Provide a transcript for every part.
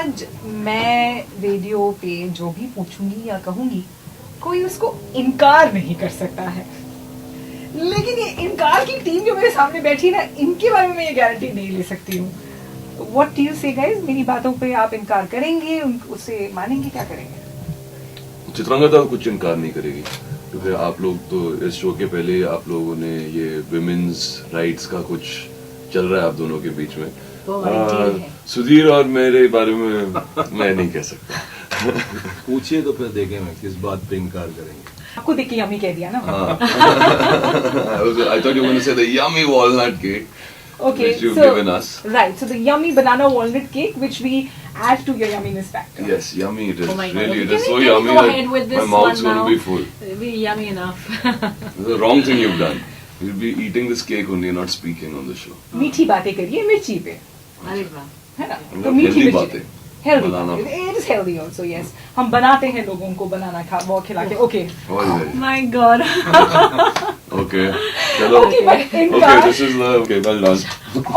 आज मैं रेडियो पे जो भी पूछूंगी या कहूंगी कोई उसको इनकार नहीं कर सकता है, लेकिन ये इनकार की टीम जो मेरे सामने बैठी ना, इनके बारे में मैं ये गारंटी नहीं ले सकती हूँ. व्हाट डू यू से गाइस? मेरी बातों पे आप इनकार करेंगे, उसे मानेंगे, क्या करेंगे? चित्रांगदा कुछ इनकार नहीं करेगी, क्योंकि आप लोग तो इस शो के पहले आप लोगों ने ये विमेन्स राइट्स का कुछ चल रहा है आप दोनों के बीच में. सुधीर और मेरे बारे में मैं नहीं कह सकता. पूछिए तो फिर देखेंगे किस बात पे इनकार करेंगे. आपको देख के यम्मी कह दिया ना. I thought you were going to say the yummy walnut cake. Okay, which you've so given us. Right, so the yummy banana walnut cake, which we add to your yumminess factor. Yes, yummy it is. Oh my God. Really, Okay, it is so can we yummy go ahead with that my this mouth's one going to now? be full. It'll be yummy enough. This is the wrong thing you've done. You'll be eating this cake only, not speaking on the show. मीठी बातें करिए मिर्ची पे, अरे वाह. है ना? मतलब तो मीठी healthy मिर्ची. बातें. Healthy. Banana. It is healthy also. Yes. हम बनाते हैं लोगों को बनाना खिला के. Okay. Oh, yeah. My God. Okay. Chalo. Okay, but Okay, इनकार. this is the okay. Well done.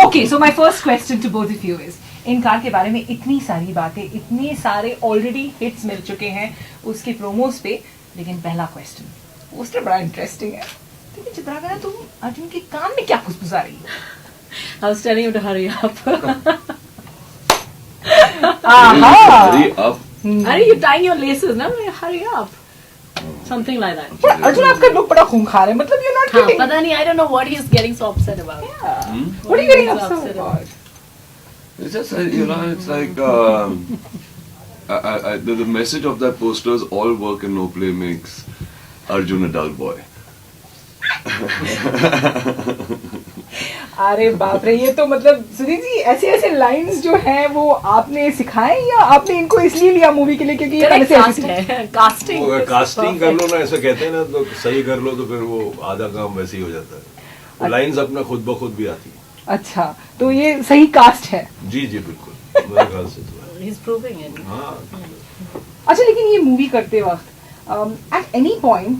Okay, so my first question to both of you is, इनकार के बारे में इतनी सारी बातें, इतने सारे ऑलरेडी हिट्स मिल चुके हैं उसके प्रोमोज पे, लेकिन पहला क्वेश्चन, पोस्टर बड़ा इंटरेस्टिंग है. ठीक है चित्रांगदा, तुम अर्जुन के कान में क्या फुसफुसा रही हो? I was telling him to hurry up. Hurry up. Are you tying your laces? No, hurry up. Something like that. पर अर्जुन आपका लुक बड़ा खूंखार है, मतलब you're not हाँ, kidding. पता नहीं. I don't know what he's getting so upset about. Yeah. What are you getting upset about? It's just it's like the message of that poster is all work and no play makes Arjun a dull boy. अरे बाप रे, ये तो मतलब सुधीर जी ऐसे ऐसे lines जो हैं वो आपने सिखाए या आपने इनको इसलिए लिया मूवी के लिए क्योंकि ये पहले से ऐसे थे? Casting. कास्टिंग कर लो ना, ऐसा कहते हैं ना, तो सही कर लो तो फिर वो आधा काम वैसे ही हो जाता है. लाइंस अपना खुद ब खुद भी आती है. अच्छा, तो ये सही कास्ट है. जी जी बिल्कुल, मेरे ख्याल से तो. He's proving it. हाँ. अच्छा, लेकिन ये मूवी करते वक्त एट एनी पॉइंट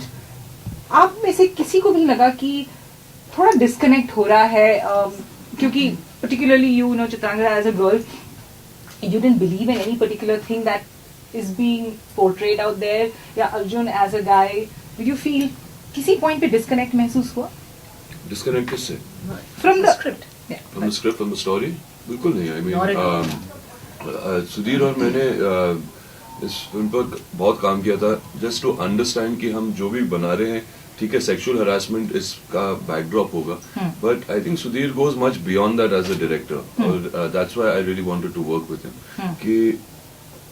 आप में से किसी को भी लगा कि थोड़ा डिस्कनेक्ट हो रहा है, क्योंकि particularly you know Chitrangada as a girl, you didn't believe in any particular thing that is being portrayed out there, या Arjun as a guy, did you feel किसी point पे disconnect महसूस हुआ? Disconnect किससे? From the script. Yeah. From the script, from the story? बिल्कुल नहीं. I Not at all. mean, Sudhir और मैंने इस फिल्म पर बहुत काम किया था, just to understand कि हम जो भी बना रहे हैं, ठीक है, सेक्सुअल हरासमेंट इसका बैकड्रॉप होगा, but I think Sudhir goes much beyond that as a director, और that's why I really wanted to work with him, कि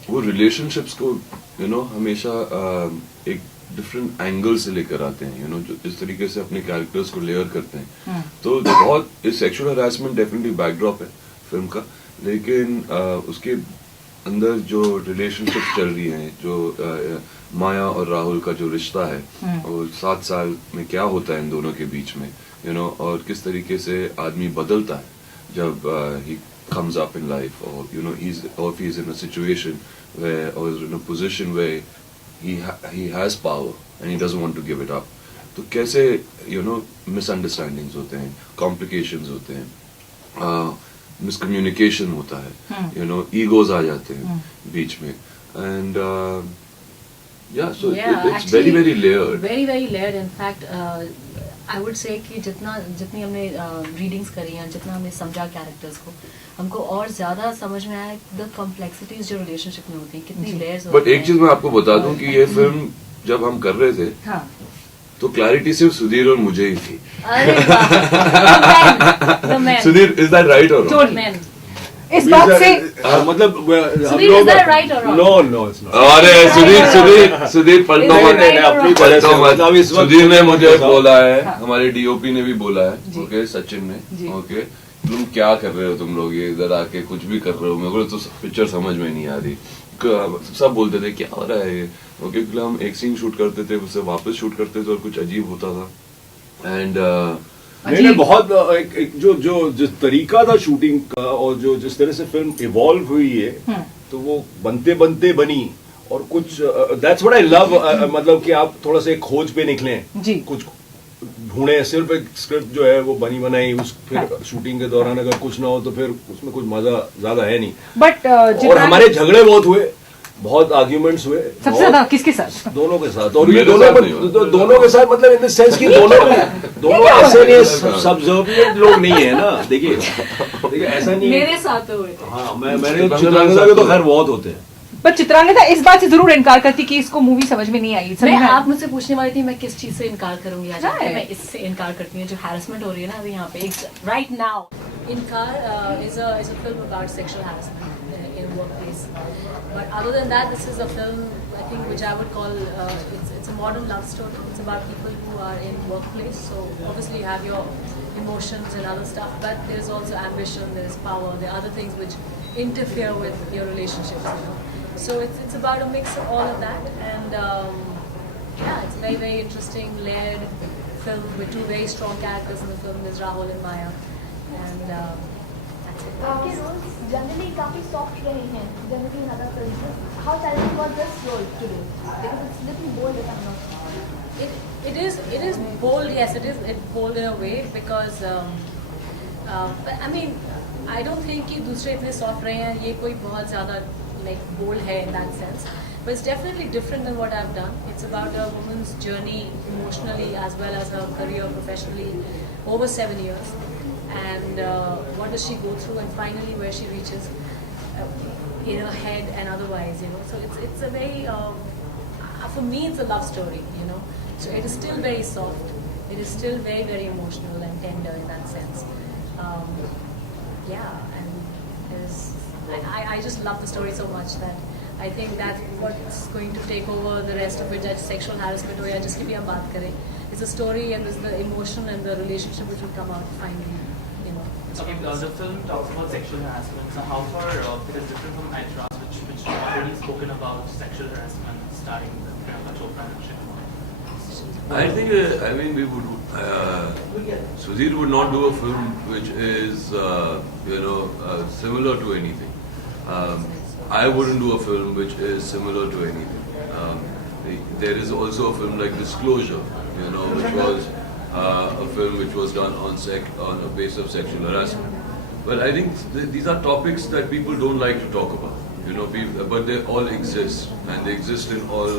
वो रिलेशनशिप्स को हमेशा एक डिफरेंट एंगल से लेकर आते हैं, जो इस तरीके से अपने कैरेक्टर्स को लेयर करते हैं. तो बहुत इस सेक्सुअल हरासमेंट डेफिनेटली बैकड्रॉप है फिल्म का, लेकिन उसके अंदर जो रिलेशनशिप चल रही हैं, जो माया और राहुल का जो रिश्ता है, और 7 साल में क्या होता है इन दोनों के बीच में, और किस तरीके से आदमी बदलता है जब ही comes up in life, or if he's in a situation where, or in a position where he has power and he doesn't want to give it up. तो कैसे misunderstandings होते हैं, complications होते हैं, मिसकम्युनिकेशन होता है, ईगोज आ जाते हैं बीच में, and it's very very layered. Very very layered. In fact, I would say कि जितनी हमने रीडिंग्स करी हैं, जितना हमने समझा कैरेक्टर्स को, हमको और ज्यादा समझ में आया द कॉम्प्लेक्सिटीज जो रिलेशनशिप में होती हैं, कितनी लेयर्स होती हैं. बट एक चीज मैं आपको बता दूं कि ये फिल्म जब हम कर रहे थे, तो क्लैरिटी सिर्फ सुधीर और मुझे ही थी. अरे वाह. The men. Sudhir, is that right और The men. इस बात से मतलब Sudhir, is that right or wrong? No, it's not. अरे सुधीर पलटो Is मत, that right or अपनी wrong? तरह से पलटो मत. मतलब इस वक्त सुधीर ने मुझे हाँ. बोला है, हमारे डीओपी ने भी बोला है, ओके, सचिन जी. ने, ओके, तुम क्या कर रहे हो, तुम लोग ये इधर आके कुछ भी कर रहे हो, मेरे को तो पिक्चर समझ में नहीं आ रही. सब बोलते थे क्या हो रहा है ये, ओके, हम एक सीन शूट करते थे, उससे वापस शूट करते थे और कुछ अजीब होता था. एंड नहीं, बहुत एक जो जिस तरीका था शूटिंग का, और जो जिस तरह से फिल्म इवॉल्व हुई है, तो वो बनते बनते बनी, और कुछ दैट्स व्हाट आई लव, मतलब कि आप थोड़ा सा खोज पे निकलें, जी. कुछ ढूंढे, सिर्फ एक स्क्रिप्ट जो है वो बनी बनाई, उस फिर शूटिंग के दौरान अगर कुछ ना हो तो फिर उसमें कुछ मजा ज्यादा है नहीं। बट और हमारे झगड़े बहुत हुए, बहुत आर्ग्यूमेंट्स हुए, सबसे ज्यादा किसके साथ? दोनों के साथ। और ये मेरे दोनों साथ नहीं हुआ। दोनों के साथ मतलब इन द सेंस कि दोनों ऐसे नहीं, सब्जर्विएंट लोग नहीं है ना। देखिए ऐसा नहीं है। मेरे साथ तो हुए थे। हाँ, मैंने चित्रांगदा के तो खैर बहुत होते हैं। पर चित्रांगदा इस बात से जरूर इनकार करती कि इसको मूवी समझ में नहीं आई। मैं आप मुझसे पूछने वाली थी मैं किस चीज से इनकार करूंगी आज। Right. मैं इससे इनकार करती हूँ जो हैरेसमेंट हो रही है ना अभी यहाँ पे राइट नाउ। इनकार is a film about sexual harassment in workplace, but other than that this is a film I think which I would call it's a modern love story. It's about people who are in workplace, so obviously you have your emotions and other stuff, but there's also ambition, there's power, there are other things which interfere with your relationships, you know. So it's about a mix of all of that, and yeah, it's a very very interesting layered film with two very strong characters in the film. There's Rahul and Maya, and that's it. आपके roles generally काफी soft रहे हैं generally in other films. How challenging was this role to do because it's little bold if I am not. It is bold, yes, it is bold in a way because but I mean I don't think कि दूसरे इतने soft रहे हैं, ये कोई बहुत ज़्यादा like bold है in that sense, but it's definitely different than what I've done. It's about a woman's journey emotionally as well as her career professionally over 7 years, and what does she go through and finally where she reaches in her head and otherwise, you know. So it's a very for me it's a love story, you know. So it is still very soft. It is still very very emotional and tender in that sense. Yeah, and I just love the story so much that I think that's what's going to take over the rest of it. That sexual harassment or just ki bhi hum baat kare. It's a story and there's the emotion and the relationship which will come out finally, you know. Okay, the film talks about sexual harassment. So how far it is different from Aitraz, which already spoken about sexual harassment, starring Priyanka Chopra and Akshay Kumar? I think, I mean, we would, Sudhir would not do a film which is, similar to anything. I wouldn't do a film which is similar to anything. There is also a film like Disclosure, which was a film which was done on a base of sexual harassment. But I think these are topics that people don't like to talk about, but they all exist, and they exist in all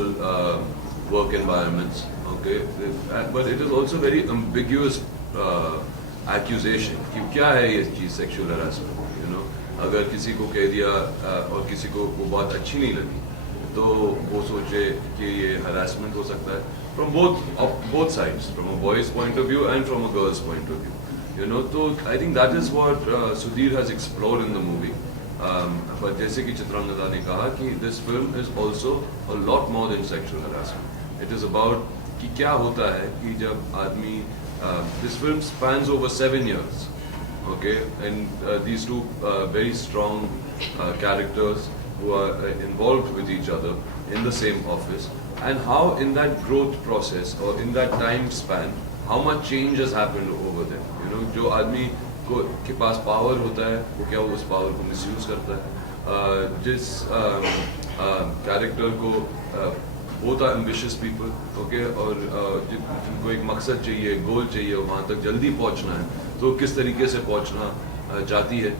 work environments. Okay, but it is also very ambiguous accusation कि क्या है ये चीज sexual harassment, अगर किसी को कह दिया और किसी को वो बात अच्छी नहीं लगी तो वो सोचे कि ये harassment हो सकता है from both sides, from a boy's point of view and from a girl's point of view, so I think that is what Sudhir has explored in the movie. But जैसे कि चित्रांगदा ने कहा कि this film is also a lot more than sexual harassment. It is about कि क्या होता है कि जब आदमी this film spans over 7 years, okay, and these two very strong characters who are involved with each other in the same office, and how in that growth process or in that time span how much change has happened over them, जो आदमी के पास power होता है वो क्या उस power को misuse करता है, जिस कैरेक्टर को both are ambitious people, okay, और जिनको एक मकसद चाहिए, गोल चाहिए, वहाँ तक जल्दी पहुँचना है, तो किस तरीके से पहुँचना चाहती है,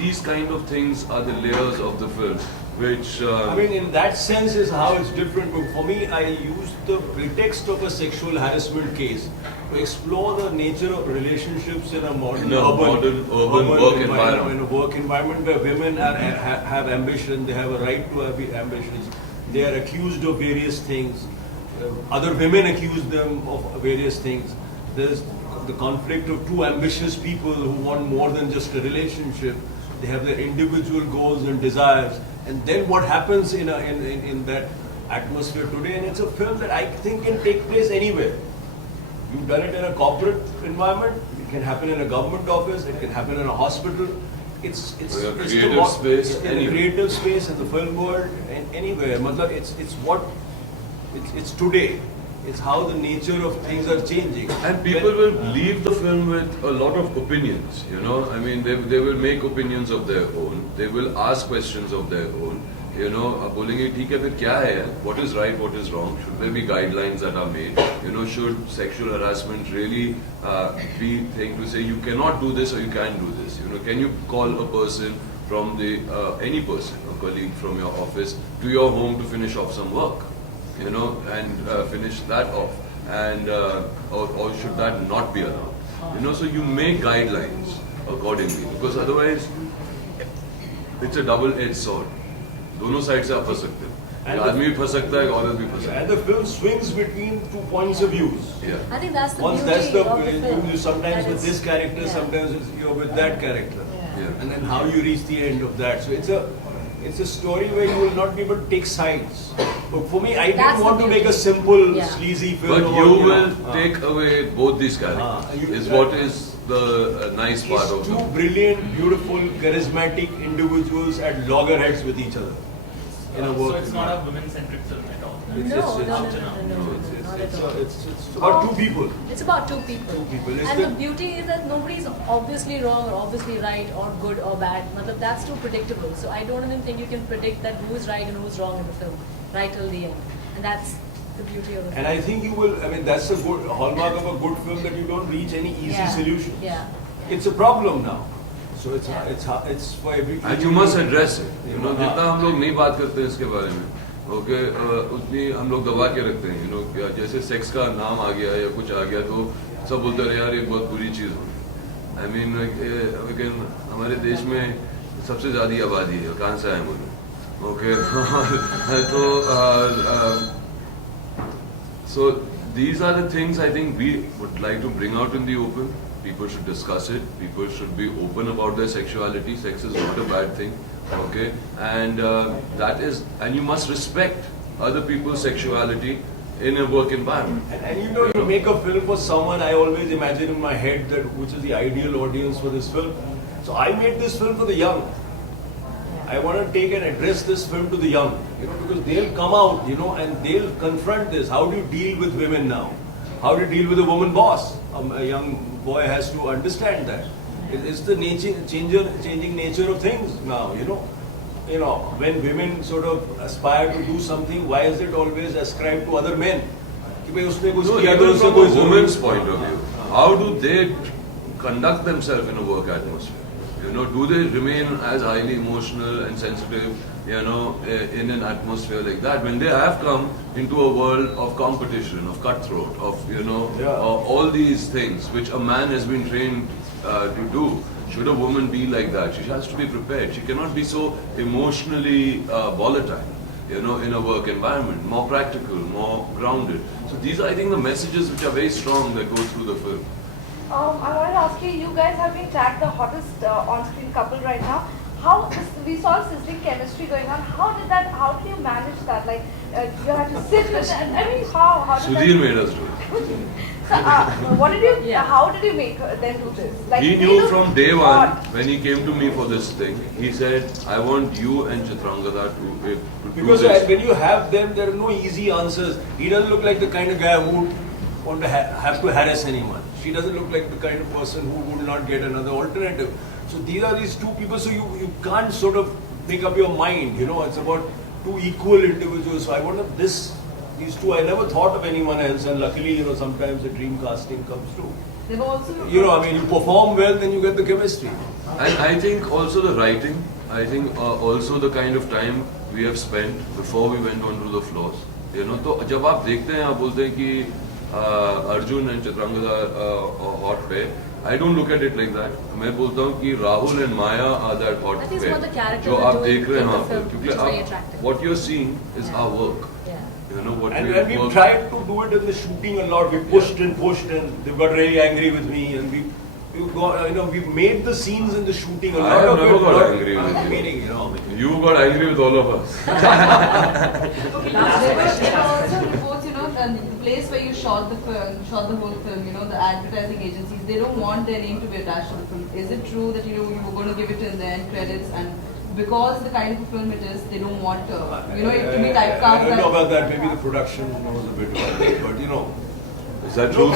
these kind of things are the layers of the film, which I mean, in that sense is how it's different. But for me, I used the pretext of a sexual harassment case to explore the nature of relationships in a modern urban work environment. In a work environment where women have ambition, they have a right to have ambitions. They are accused of various things. Other women accuse them of various things. There's the conflict of two ambitious people who want more than just a relationship. They have their individual goals and desires. And then what happens in that atmosphere today? And it's a film that I think can take place anywhere. You've done it in a corporate environment. It can happen in a government office. It can happen in a hospital. It's a creative space, in a creative space in the film world, and anywhere. Matlab, it's today. It's how the nature of things are changing. And people will leave the film with a lot of opinions, I mean, they will make opinions of their own. They will ask questions of their own. You know, अब बोलेंगे ठीक है फिर क्या है यार? What is right, what is wrong? Should there be guidelines that are made? You know, should sexual harassment really be thing to say you cannot do this or you can do this? You know, can you call a person from the any person, a colleague from your office, to your home to finish off some work? You know, and finish that off, and or should that not be allowed? You know, so you make guidelines accordingly, because otherwise it's a double-edged sword. दोनों side से आप फंस सकते हो. आदमी भी फंस सकता है, औरत भी फंस सकता है. And the film swings between 2 points of views. Yeah. I think that's the Once beauty that's the of the film. you sometimes That with is- this character, yeah. sometimes you're with that character, Yeah. and then how you reach the end of that. So it's a story where you will not be able to take sides. But for me, I That's didn't the want to beauty. make a simple, Yeah. sleazy film. But about, you know, will take away both these characters. you- Is what is the nice part It's of two it. brilliant, beautiful, charismatic individuals at loggerheads with each other. In a So work it's not a women-centric film at all. It's No, just- no, it's- no, no, no, not at all. It's about two people. It's about two people. Two people. It's And the the- beauty is that nobody is obviously wrong or obviously right or good or bad. Matlab, that's too predictable. So I don't even think you can predict that who's right and who's wrong in the film, right till the end. And that's the beauty of the film. And I think you will, I mean, that's a good hallmark of a good film, that you don't reach any easy Yeah. solutions. Yeah. It's a problem now. So Yeah. it's for every. And you must address it. You know, जितना हम लोग नहीं बात करते हैं इसके बारे में, ओके, उतनी हम लोग दबा के रखते हैं. You know, क्या जैसे सेक्स का नाम आ गया या कुछ आ गया तो सब बोलते हैं यार ये बहुत बुरी चीज हो. I mean, again, हमारे देश में सबसे ज्यादा आबादी है, कहाँ से आए बोलो, ओके. तो so these are the things I think we would like to bring out in the open. People should discuss it. People should be open about their sexuality. Sex is not a bad thing, okay? And that is, and you must respect other people's sexuality in a work environment. And you know, you make a film for someone, I always imagine in my head that which is the ideal audience for this film. So I made this film for the young. I want to take and address this film to the young, you know, because they'll come out, you know, and they'll confront this. How do you deal with women now? How do you deal with a woman boss? A young boy has to understand that. It's the changing nature of things now, you know. You know, when women sort of aspire to do something, why is it always ascribed to other men? कि भाई उसने कुछ No, किया तो even उससे from कोई a जरूरत woman's नहीं। point of view, how do they conduct themselves in a work atmosphere? You know, do they remain as highly emotional and sensitive, you know, in an atmosphere like that, when they have come into a world of competition, of cutthroat, of, you know, all these things which a man has been trained to do? Should a woman be like that? She has to be prepared. She cannot be so emotionally volatile, you know, in a work environment. More practical, more grounded. So these are, I think, the messages which are very strong that go through the film. I wanted to ask you, you guys have been tagged the hottest on-screen couple right now. We saw sizzling chemistry going on. How did you manage that? Like, you had to sit with, I mean, how did Sudhir that? made us do it. So, what did you, Yeah. how did you make them do this? Like, He they knew look from day one, hot. when he came to me for this thing, he said, I want you and Chitrangada to do Because this. when you have them, there are no easy answers. He doesn't look like the kind of guy who would want to have to harass anyone. She doesn't look like the kind of person who would not get another alternative. So these are these two people, so you can't sort of make up your mind, you know, it's about two equal individuals. So I wanted these two, I never thought of anyone else, and luckily, you know, sometimes the dream casting comes true. They've also, You know, I mean, you perform well, then you get the chemistry. And I think also the writing, I think also the kind of time we have spent before we went onto the floors. You know, तो जब आप देखते हैं, आप बोलते हैं कि Arjun and Chitrangada hot पे, I don't look at it like that. मैं बोलता हूँ कि Rahul and Maya are that hot I think it's पे what the characters जो are आप doing देख रहे हैं in the वहाँ पर, film, which is very क्योंकि attractive. what you're seeing is Yeah. our work. Yeah. You know what And we we've work. tried to do it in the shooting a lot. We pushed and pushed, and they got really angry with me. And we got, you know, we made the scenes in the shooting a I lot have of never it. got lot- angry with you. Meaning, you know. You got angry with all of us. There were also reports, you know, the place where you shot the whole film, you know, the advertising agencies, they don't want their name to be attached to the film. Is it true that, you know, you were going to give it in the end credits, and because the kind of a film it is, they don't want, you know, it to be I typecast don't know as... about that. Maybe the production knows a bit about it. But, you know, Is that no, true?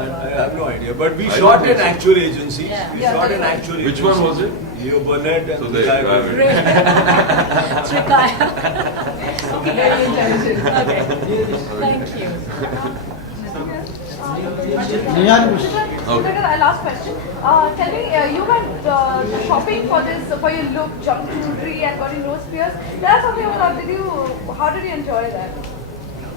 I have no idea. But we I shot don't think in so. actual agencies. Yeah. We Yeah, shot in that's actual Which agencies. one was it? Leo Burnett and So the there guy you have it. Trikaya. question. Okay. Thank you. My last question. Tell me, you went shopping for this, for your look, jump jewelry and got your nose pierced. Tell us something about that. How did you enjoy that?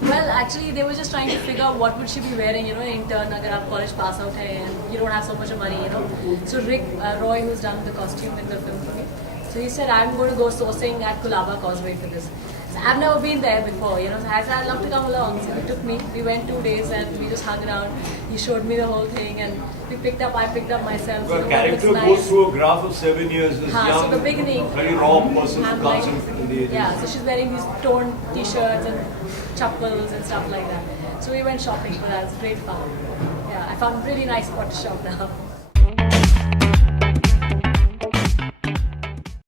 Well, actually, they were just trying to figure out what would she be wearing, you know, intern, agar aap college pass out hai and you don't have so much of money, you know. So Rick Roy, who's done the costume in the film for me, so he said, I'm going to go sourcing at Kulaba Causeway for this. So I've never been there before, you know, so I said, I'd love to come along. So he took me, we went 2 days and we just hung around. He showed me the whole thing and I picked up myself. The you know, character what looks goes nice. through a graph of 7 years. This young, So the beginning, very raw person I'm who comes like- in the ages. Yeah, so she's wearing these torn t-shirts and chappals and stuff like that. So we went shopping for that. It was great fun. Yeah, I found a really nice spot to shop now.